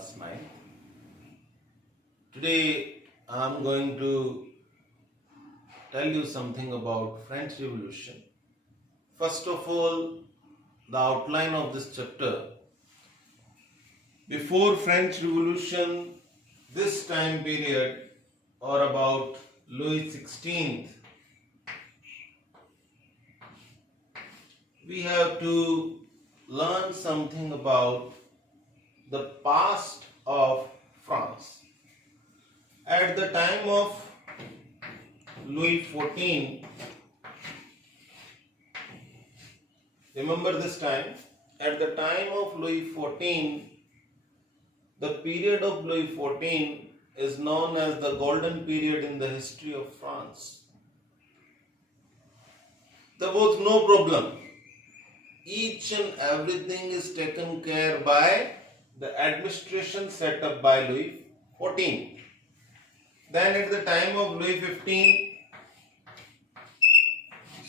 smile. Today I'm going to tell you something about French Revolution. First of all, the outline of this chapter. Before French Revolution, this time period or about Louis XVI, we have to learn something about the past of France. At the time of Louis XIV, remember this time, at the time of Louis XIV, the period of Louis XIV is known as the golden period in the history of France. There was no problem. Each and everything is taken care by the administration set up by Louis XIV. Then at the time of Louis XV,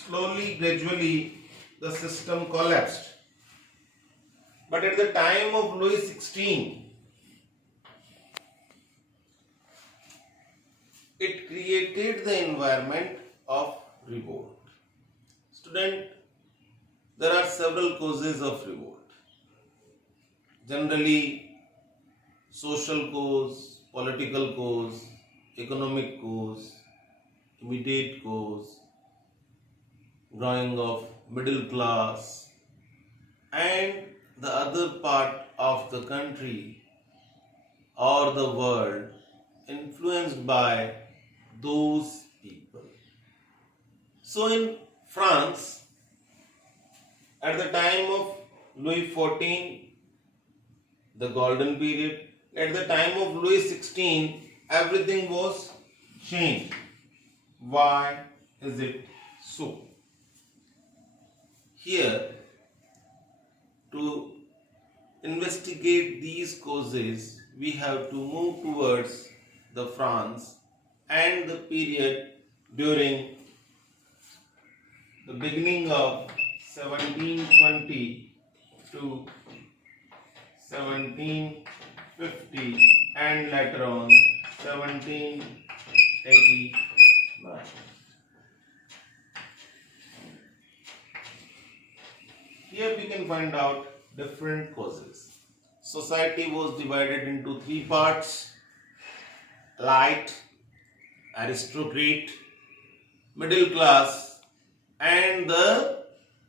slowly, gradually, the system collapsed. But at the time of Louis XVI, it created the environment of revolt. Student, there are several causes of revolt. Generally, social cause, political cause, economic cause, immediate cause, growing of middle class, and the other part of the country or the world influenced by those people. So in France, at the time of Louis XIV, the golden period, at the time of Louis XVI, everything was changed. Why is it so? Here, to investigate these causes, we have to move towards the France and the period during the beginning of 1720 to 1750 and later on 1789. Here we can find out different causes. Society was divided into three parts: elite, aristocrat, middle class, and the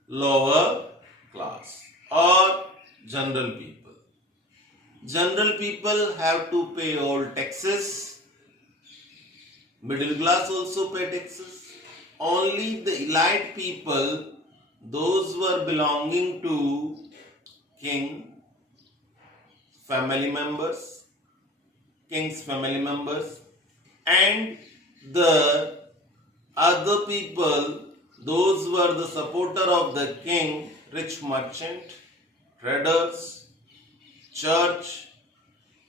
lower class or general people. General people have to pay all taxes. Middle class also pay taxes. Only the elite people, those were belonging to king, family members, king's family members, and the other people, those were the supporter of the king, rich merchant, traders, church.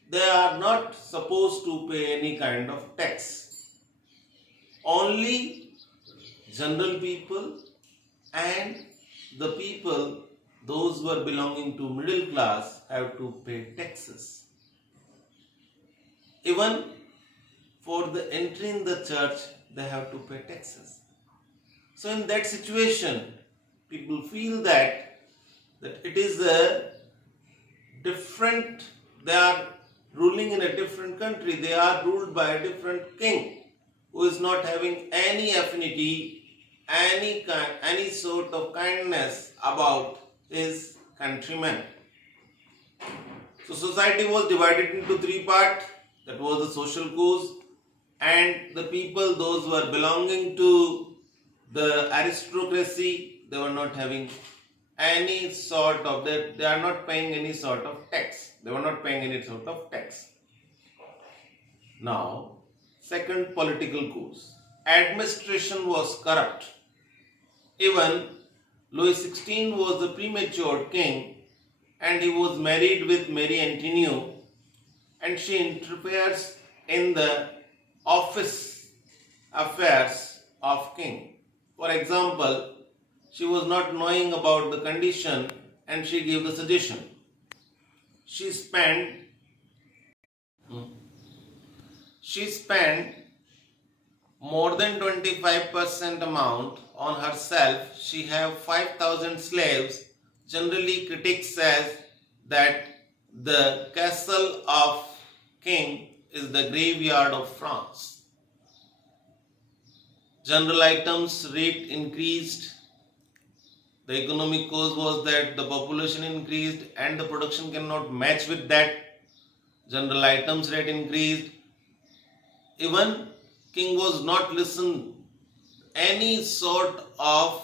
They are not supposed to pay any kind of tax. Only general people and the people, those who are belonging to middle class, have to pay taxes. Even for the entry in the church, they have to pay taxes. So in that situation, people feel that it is a different, they are ruling in a different country, they are ruled by a different king who is not having any affinity, any sort of kindness about his countrymen. So society was divided into three parts. That was the social cause, and the people, those who are belonging to the aristocracy, they were not having any sort of, they are not paying any sort of tax. They were not paying any sort of tax. Now, second political cause. Administration was corrupt. Even Louis XVI was a premature king and he was married with Marie Antoinette, and she interferes in the office affairs of king. For example, she was not knowing about the condition and she gave the suggestion. She spent she spent more than 25% amount on herself. She have 5,000 slaves. Generally, critics says that the castle of king is the graveyard of France. General items rate increased. The economic cause was that the population increased and the production cannot match with that. General items rate increased. Even king was not listen any sort of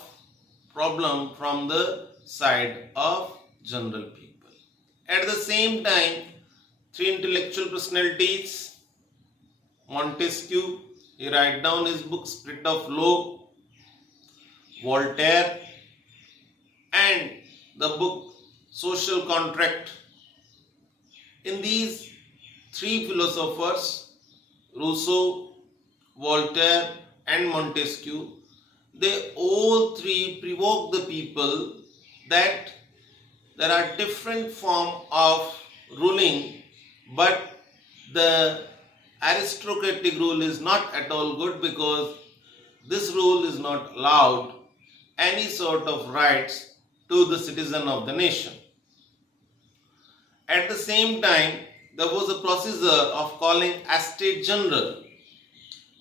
problem from the side of general people. At the same time, three intellectual personalities, Montesquieu, he write down his book Spirit of Law, Voltaire, and the book Social Contract. In these three philosophers, Rousseau, Voltaire, and Montesquieu, they all three provoke the people that there are different forms of ruling, but the aristocratic rule is not at all good, because this rule is not allowed any sort of rights to the citizen of the nation. At the same time, there was a procedure of calling a state general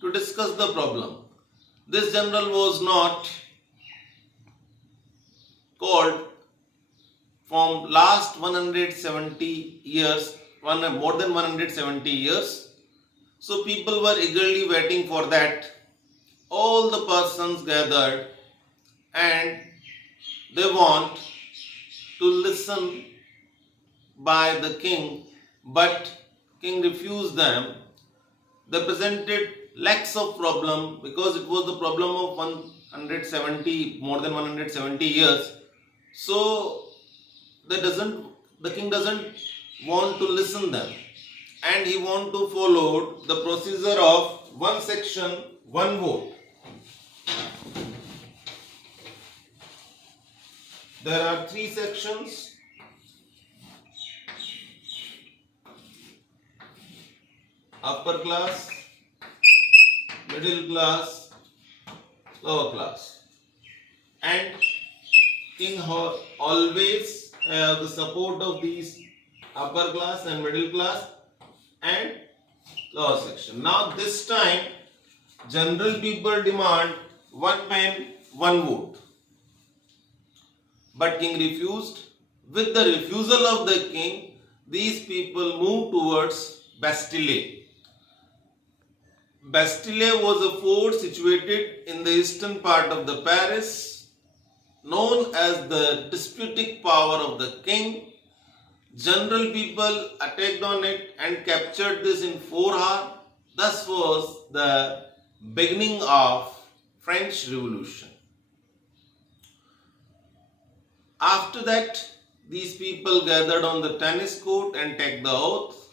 to discuss the problem. This general was not called from last 170 years, more than 170 years. So people were eagerly waiting for that. All the persons gathered and they want to listen by the king, but king refused them. They presented lakhs of problem, because it was the problem of 170, more than 170 years. So the king doesn't want to listen them, and he want to follow the procedure of one section, one vote. There are three sections. Upper class, middle class, lower class. And king always have the support of these upper class and middle class and lower section. Now this time, general people demand one man, one vote. But king refused. With the refusal of the king, these people moved towards Bastille. Bastille was a fort situated in the eastern part of the Paris, known as the disputing power of the king. General people attacked on it and captured this in 4 hours. Thus was the beginning of French Revolution. After that, these people gathered on the tennis court and take the oath.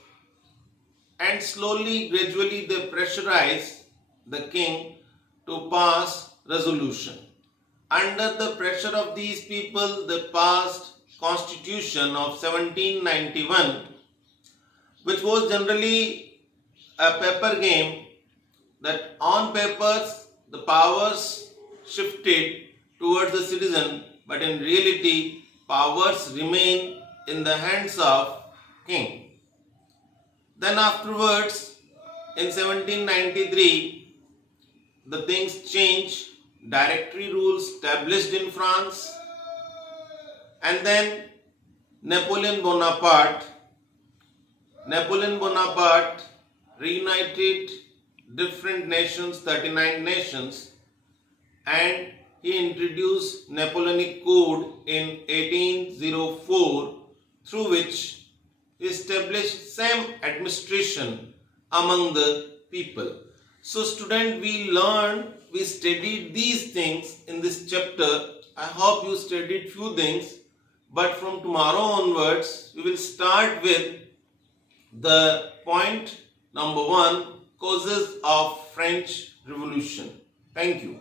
And slowly, gradually, they pressurized the king to pass resolution. Under the pressure of these people, they passed Constitution of 1791, which was generally a paper game, that on papers the powers shifted towards the citizen, but in reality powers remain in the hands of king. Then afterwards, in 1793, the things changed. Directory rules established in France. And then Napoleon Bonaparte reunited different nations, 39 nations, and he introduced Napoleonic Code in 1804, through which established same administration among the people. So student, we studied these things in this chapter. I hope you studied few things, but from tomorrow onwards we will start with the point number 1, causes of French Revolution. Thank you.